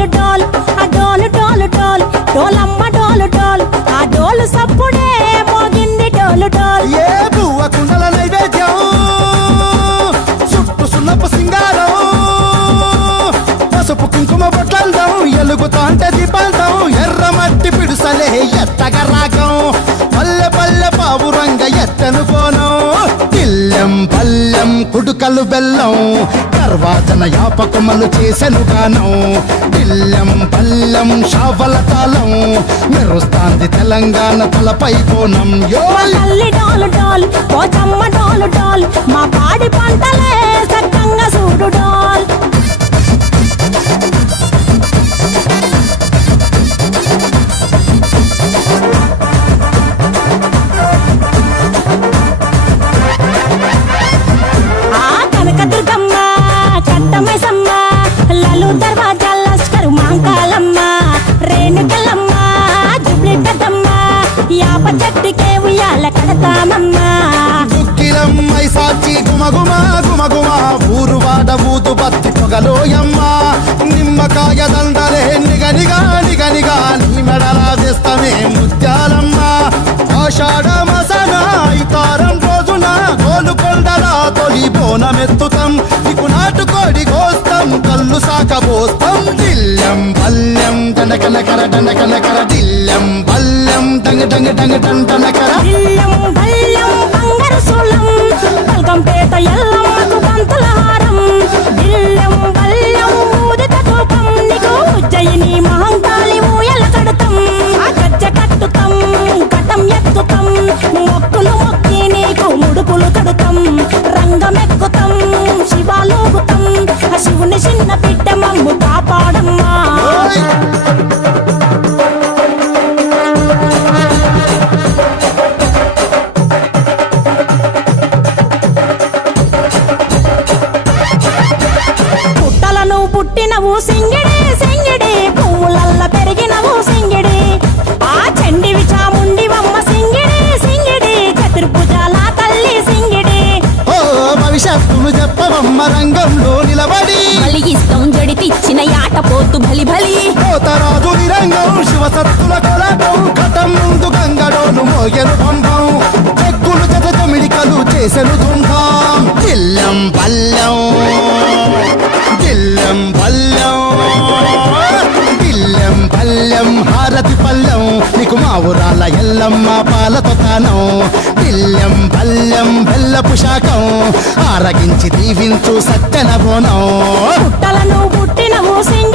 డోలు డోలు ఆ డోలు డోలు డోలు డోలమ్మ డోలు డోలు ఆ డోలు సప్పుడే మోగింది డోలు డోలు. ఏ పువ్వ కుండల నైవేద్యం చుట్టు సున్నపు సింగారం పసుపు కుంకుమ బొట్లందం ఎలుగుతాంటే దీపాంతం ఎర్రమట్టి పిడుసలే ఎత్తగ రాగం పల్లె పల్లె పావురంగ ఎత్తను కోనం తిల్లెం పల్లెం కుడుకలు బెల్లం తర్వాతన యాపకమలు చేసెను గానం తిల్లెం పల్లెం షావల తాళం మెరుస్తాంది తెలంగాణ తలపై కోణం యో మా తల్లి డోలు డోలు పోచమ్మ డోలు డోలు మా పాడి పంటలే సక్కంగా చూడు డోల్. ఆ కనకదుర్గమ్మ కట్టమైసమ్మ లలు దర్వాజా లష్కరు మాంకాలమ్మ రేణుకలమ్మ జుబ్లి పెద్దమ్మ యాప చెట్టుకే ఉయ్యాల కడతామమ్మ. దుక్కిలమ్మై సాచి గుమగుమ గుమగుమ ఊరు వాడ ఊదు బత్తి పొగలోయమ్మ నిమ్మకాయ దండలే నిగనిగా నిగనిగా నీ మెడలా వేస్తమే ముత్యాలమ్మ ఆషాఢ మసన ఇతారం రోజున గోలుకొండల తొలి బోనమెత్తుతాం నీకు నాటుకోడి కోస్తాం కళ్ళు సాకబోస్తాం దిల్లెం పల్లెం దండకనకర దండకనకర దిల్లెం పల్లెం డంగ డంగ డంగ డండనకర ఇల్లం బల్లం బంగారు సోళం పల్కంపేట ఎల్లమ్మకు పంతుల హారం ఇల్లం బల్లం ఊదిత ధూపం నీకు ఉజ్జయిని మహంకాళి ఊయల కడతాం ఆ గజ్జ కట్టుతాం కటం ఎత్తుతాం మొక్కులు మొక్కి నీకు ముడుపులు కడుతాం రంగమెక్కుతాం శివాలోగుతాం ఆ శివుని చిన్న బిడ్డ మమ్ము కాపాడమ్మా. పుట్టలను పుట్టినవు సింగిడి సింగిడి పువ్వులల్ల పెరిగినవు సింగిడి ఆ చండివి చాముండివమ్మ సింగిడి సింగిడి చతుర్భుజాల తల్లి సింగిడి. ఓ భవిష్యత్తును చెప్పవమ్మ రంగంలో నిలబడి బలిగిస్తాం జడితిచ్చిన యాట పోతు బలి బలి పోతరాజు నిరంగం శివసత్తుల కొలటం ఘటం ముందు గంగడోను మోగెను పంపం చెక్కులు జత జమిడికలు చేసెను ధుంధాం దిల్లెం పల్లెం దిల్లెం పల్లెం దిల్లెం పల్లెం హారతి పల్లెం నీకు మా ఊరాల ఎల్లమ్మ పాలతో తానం దిల్లెం పల్లెం బెల్లపు శాఖం ఆరగించి దీవించు సత్యన బోనం పుట్టలను పుట్టినవు సింగిడి